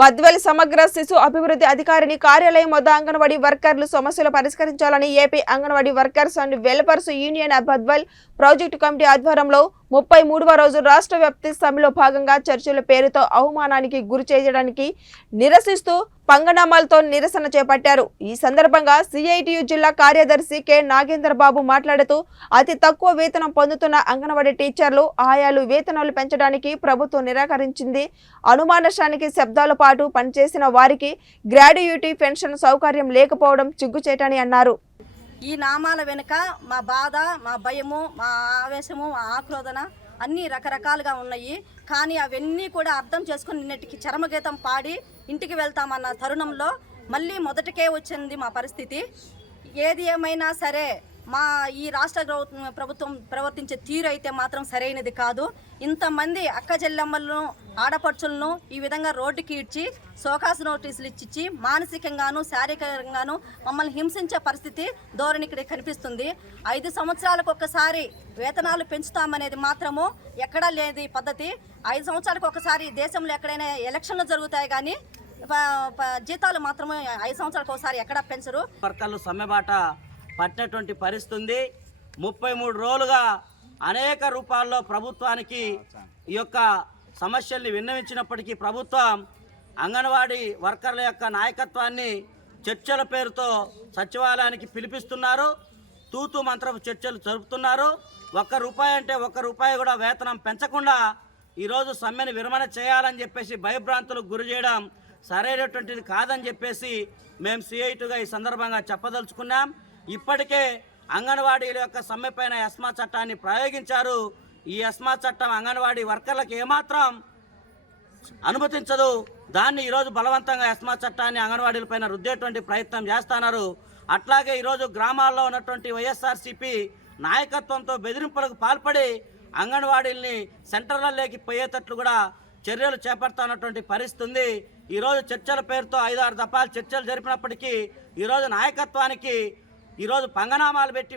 బద్వేల్ సమగ్ర శిశు అభివృద్ధి అధికారిని కార్యాలయం వద్ద అంగన్వాడీ వర్కర్లు సమస్యలు పరిష్కరించాలని AP anganwadi workers and welfares union Badvel project committee ఆధ్వర్యంలో 33వ రోజు రాష్ట్ర వ్యాప్తి సమ్మెలో భాగంగా చర్చల పేరుతో అవమానానికి గురి చేయడానికి నిరసిస్తూ పంగనామాలతో నిరసన చేపట్టారు. ఈ సందర్భంగా సిఐటియు జిల్లా కార్యదర్శి కె నాగేంద్ర బాబు మాట్లాడుతూ అతి తక్కువ వేతనం పొందుతున్న అంగన్వాడీ టీచర్లు ఆయాలు వేతనాలు పెంచడానికి ప్రభుత్వం నిరాకరించింది. అనుమానానికి శబ్దాల పాటు పనిచేసిన వారికి గ్రాడ్యుయేటీ పెన్షన్ సౌకర్యం లేకపోవడం సిగ్గుచేటని అన్నారు. ఈ నామాల వెనుక మా బాధ, మా భయము, మా ఆవేశము, మా ఆక్రోధన అన్నీ రకరకాలుగా ఉన్నాయి. కానీ అవన్నీ కూడా అర్థం చేసుకుని నిన్నటికి చరమగీతం పాడి ఇంటికి వెళ్తామన్న తరుణంలో మళ్ళీ మొదటికే వచ్చింది మా పరిస్థితి. ఏది ఏమైనా సరే మా ఈ రాష్ట్ర ప్రభుత్వం ప్రవర్తించే తీరు అయితే మాత్రం సరైనది కాదు. ఇంతమంది అక్క చెల్లెమ్మలను, ఆడపడుచులను ఈ విధంగా రోడ్డుకి ఇడ్చి సోకాసు నోటీసులు ఇచ్చి మానసికంగాను శారీరకంగాను మమ్మల్ని హింసించే పరిస్థితి ధోరణి ఇక్కడ కనిపిస్తుంది. 5 సంవత్సరాలకు ఒక్కసారి వేతనాలు పెంచుతామనేది మాత్రము ఎక్కడా లేని పద్ధతి. 5 సంవత్సరాలకు ఒకసారి దేశంలో ఎక్కడైనా ఎలక్షన్లు జరుగుతాయి కానీ జీతాలు మాత్రమే 5 సంవత్సరాలకు ఒకసారి ఎక్కడా పెంచరు. వర్కర్లు సమ్మెబాట పట్టినటువంటి పరిస్థితి ఉంది. 33 రోజులుగా అనేక రూపాల్లో ప్రభుత్వానికి ఈ యొక్క సమస్యల్ని విన్నవించినప్పటికీ ప్రభుత్వం అంగన్వాడీ వర్కర్ల యొక్క నాయకత్వాన్ని చర్చల పేరుతో సచివాలయానికి పిలిపిస్తున్నారు. తూతు మంత్రపు చర్చలు జరుపుతున్నారు. ₹1 అంటే ₹1 కూడా వేతనం పెంచకుండా ఈరోజు సమ్మెను విరమణ చేయాలని చెప్పేసి భయభ్రాంతులకు గురి చేయడం సరైనటువంటిది కాదని చెప్పేసి మేము సిఐటిగా ఈ సందర్భంగా చెప్పదలుచుకున్నాం. ఇప్పటికే అంగన్వాడీల యొక్క సమ్మె పైన ఎస్మా చట్టాన్ని ప్రయోగించారు. ఈ ఎస్మా చట్టం అంగన్వాడీ వర్కర్లకు ఏమాత్రం అనుమతించదు. దాన్ని ఈరోజు బలవంతంగా ఎస్మా చట్టాన్ని అంగన్వాడీల పైన రుద్దేటువంటి ప్రయత్నం చేస్తున్నారు. అట్లాగే ఈరోజు గ్రామాల్లో ఉన్నటువంటి వైఎస్ఆర్సీపీ నాయకత్వంతో బెదిరింపులకు పాల్పడి అంగన్వాడీల్ని సెంటర్లలోకి పోయేటట్లు కూడా చర్యలు చేపడుతున్నటువంటి పరిస్థితి ఉంది. ఈరోజు చర్చల పేరుతో 5-6 దఫాలు చర్చలు జరిపినప్పటికీ ఈరోజు నాయకత్వానికి ఈరోజు పంగనామాలు పెట్టి